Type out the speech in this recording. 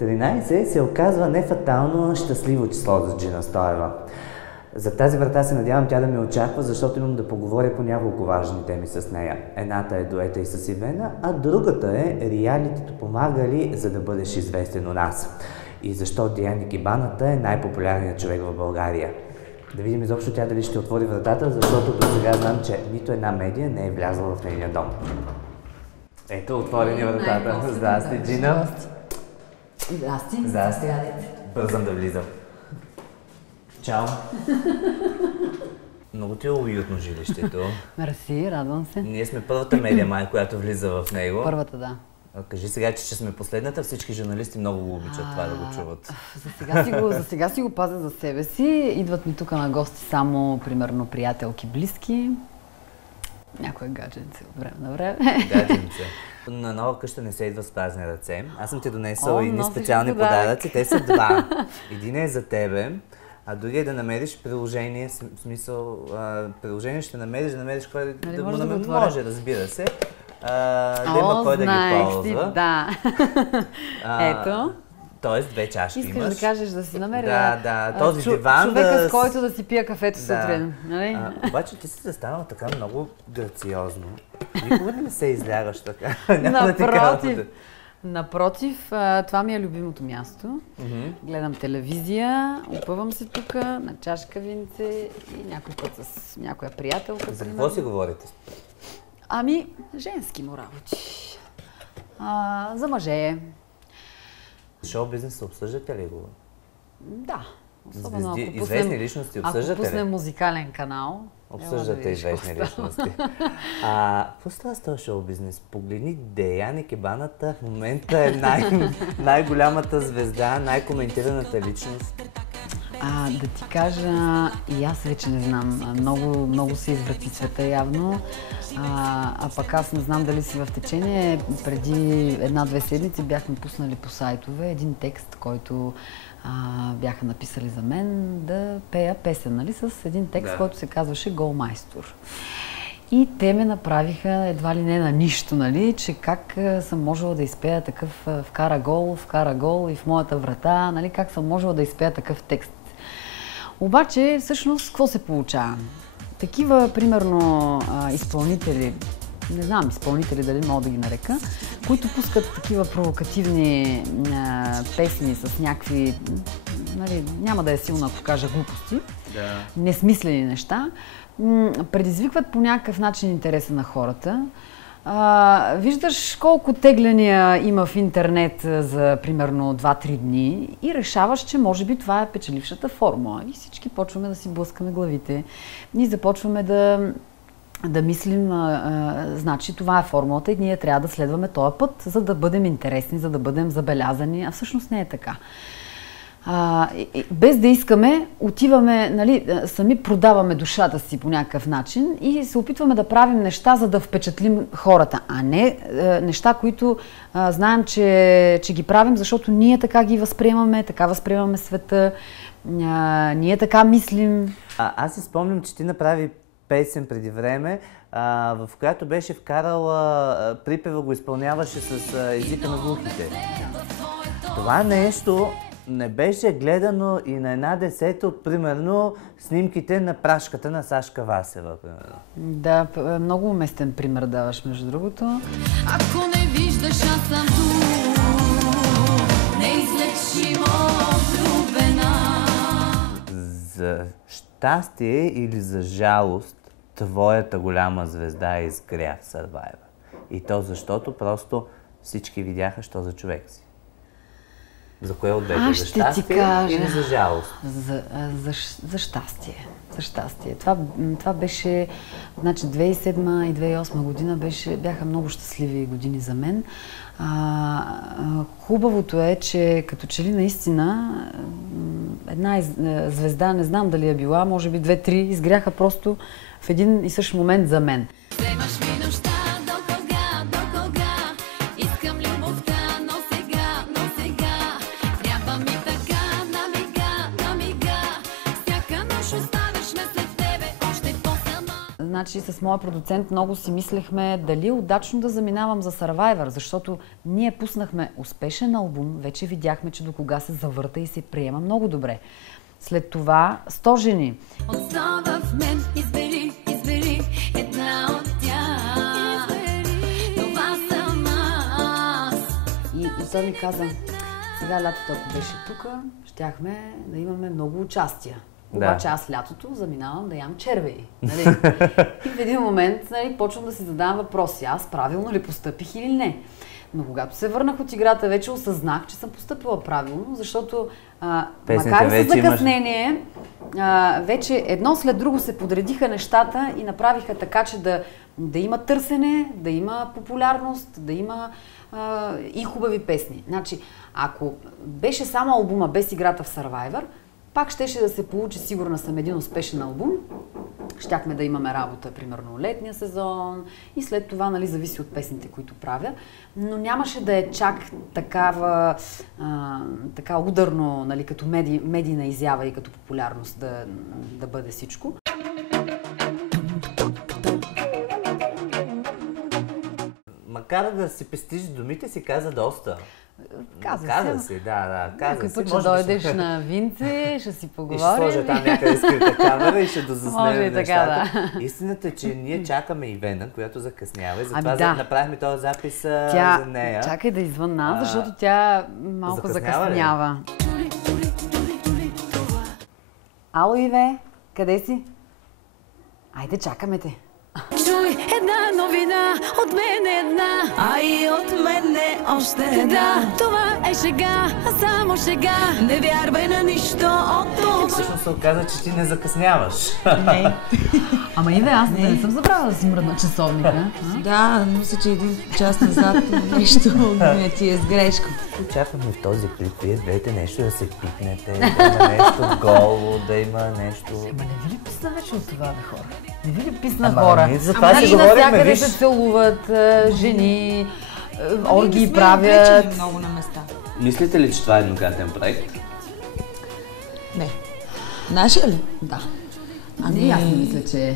13 се оказва нефатално щастливо число за Джина Стоева. За тази врата се надявам тя да ме очаква, защото имам да поговоря по няколко важни теми с нея. Едната е дуета и с Ивена, а другата е реалитето помага ли, за да бъдеш известен у нас. И защо Диана Кибаната е най-популярният човек в България. Да видим изобщо тя дали ще отвори вратата, защото до сега знам, че нито една медия не е влязла в нейния дом. Ето, отвори ни вратата. Здрасти, Джина. Здрасти. Здрасти. Бързам да влизам. Чао. Много ти е уютно жилището. Мерси, радвам се. Ние сме първата медия май, която влиза в него. Първата, да. Кажи сега, че ще сме последната. Всички журналисти много го обичат това да го чуват. За сега си го пазя за себе си. Идват ми тук на гости само, примерно, приятелки, близки. Някое гадженце от време на време. Гадженце. На нова къща не се идва с празни ръце. Аз съм ти донесъл едни специални подаръци. Те са два. Един е за тебе, а другия е да намериш приложение, в смисъл, приложение ще намериш кой да го може, разбира се. Да има кой да ги ползва. Да. Ето. Тоест, две чашки имаш. Искаш да кажеш да си намеря този диван човека, с който да си пия кафето сутрин. Нали? Обаче ти си застанала така много грациозно. Никога не се излягаш така. Напротив, това ми е любимото място. Гледам телевизия, опъвам се тук на чашка винце и някой път с някоя приятелка. За какво си говорите? Ами, женски му работи. За мъже. Шоу-бизнеса обсъждате ли го? Да. Известни личности обсъждате ли? Ако пуснем музикален канал. Обсъждате известни личности. Какво става с този шоу-бизнес? Погледни Диана Кибаната, в момента е най-голямата звезда, най-коментираната личност. Да ти кажа, и аз вече не знам. Много се изврати света явно. Пък аз не знам дали си в течение. Преди една-две седмици бяхме пуснали по сайтове един текст, който бяха написали за мен да пея песен, нали, с един текст, който се казваше Голмайстор. И те ме направиха едва ли не на нищо, нали, че как съм можела да изпея такъв вкара гол и в моята врата, нали, как съм можела да изпея такъв текст. Обаче, всъщност, какво се получава? Такива, примерно, изпълнители, не знам изпълнители дали мога да ги нарека, които пускат такива провокативни песни с някакви, нали, няма да е силно ако кажа глупости, несмислени неща, предизвикват по някакъв начин интереса на хората. Виждаш колко тегляния има в интернет за примерно 2-3 дни и решаваш, че може би това е печелившата формула. И всички почваме да си блъскаме главите. Ние започваме да мислим, значи това е формулата и ние трябва да следваме този път, за да бъдем интересни, за да бъдем забелязани, а всъщност не е така. Без да искаме, отиваме, нали, сами продаваме душата си по някакъв начин и се опитваме да правим неща, за да впечатлим хората, а не неща, които знаем, че ги правим, защото ние така ги възприемаме, така възприемаме света, ние така мислим. Аз си спомням, че ти направи песен преди време, в която беше вкарала, припева го изпълняваше с езика на глухите. Това нещо не беше гледано и на 1/10 от, примерно, снимките на прашката на Сашка Васева, примерно. Да, много уместен пример даваш, между другото. Ако не виждаш, аз съм тук, неизлечимо влюбена. За щастие или за жалост, твоята голяма звезда изгря в Survivor. И то защото просто всички видяха, що за човек си. За кое от двете? За щастие или за жалост? За щастие. За щастие. Това беше, значи 2007 и 2008 година бяха много щастливи години за мен. Хубавото е, че като че ли наистина една звезда, не знам дали е била, може би 2-3, изгряха просто в един и същ момент за мен. значи с моя продуцент много си мислехме дали е удачно да заминавам за Survivor, защото ние пуснахме успешен албум, вече видяхме, че до кога се завърта и се приема много добре. След това 100 жени. Остава в мен, избери една от тях. Това съм аз. И той ми каза, сега лятото, ако беше тук, щяхме да имаме много участия. Обаче аз лятото заминавам да ям червеи. Нали? И в един момент, нали, почвам да си задавам въпроси. Аз правилно ли постъпих или не? Но когато се върнах от играта, вече осъзнах, че съм постъпила правилно, защото макар и с закъснение, вече едно след друго се подредиха нещата и направиха така, че да има търсене, да има популярност, да има и хубави песни. Значи, ако беше само албума без играта в Survivor, пак щеше да се получи, сигурна съм, един успешен албум. Щяхме да имаме работа, примерно, летния сезон и след това, нали, зависи от песните, които правя. Но нямаше да е чак така ударно, нали, като медийна изява и като популярност да бъде всичко. Макар да си пестиш думите, си каза доста. Каза си, да. Каза някой си. път ще дойдеш на винце, ще си поговорим. И ще сложа там някъде скрита камера и ще дозаснем нещата. Истината е, че ние чакаме Ивена, която закъснява и затова направихме този запис за нея. Чакай да извън нас, защото тя малко закъснява. Ало, Иве, къде си? Айде, чакаме те. Чуй една новина, от мен една, а и от мене още една. Да, това е шега, а само шега. Не вярвай на нищо от това. Всъщност се оказа, че ти не закъсняваш. Не. Ама Иве, аз не съм забравила да си мръдна часовника. Да, мисля, че един час назад нещо ме ти е с грешка. Очакваме в този клип вие двете нещо да се пипнете, да има нещо голо, да има нещо... Ама не ви ли писна вече от това, бе, хора? Не ви ли писна хора? Ама и навсякъде се целуват жени, оргии правят. Не много на места. Мислите ли, че това е еднократен проект? Не. Нашия ли? Да. Ами... Аз не мисля, че